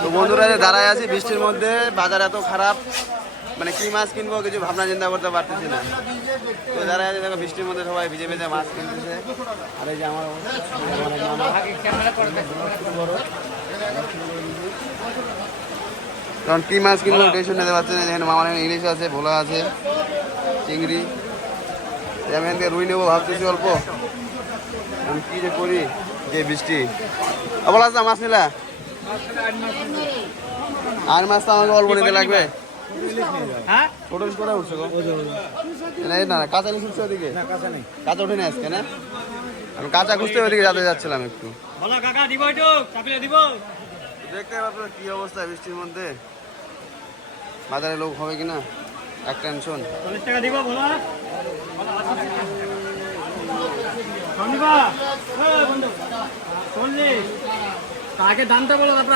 তো বন্ধুরা দাঁড়ায় আছি বৃষ্টির মধ্যে, বাজার এত খারাপ, মানে কি মাছ কিনবো কিছু ভাবনা চিন্তা করতে পারতেছি না। তো দাঁড়ায় আছে দেখো বৃষ্টির মধ্যে সবাই ভিজে ভিজে মাছ কিনতেছে। আর এই যে আমার কারণ কি মাছ কিনবো টেনশন নিতে পারছে না। এখানে মামার এখানে ইলিশ আছে, ভোলা আছে, চিংড়ি। আমি এখান থেকে রুই নেবো ভাবতেছি অল্প। আমি কি যে করি, যে বৃষ্টি। বলা আছে মাছ নিলা? আর মাছ তো আমাকে অল্প নিতে লাগবে। ছোট ইলিশ কোথায় উঠছে গো? না কাঁচা ইলিশ উঠছে ওদিকে? কাঁচা ওঠে না আজকে না? আমি কাঁচা খুঁজতে ওদিকে যাতে যাচ্ছিলাম একটু। দেখতে পাবো কি অবস্থা বৃষ্টির মধ্যে, বাজারে লোক হবে কিনা এক টেনশন। 40 টাকা দিব বলো আগে দামটা বলো তারপর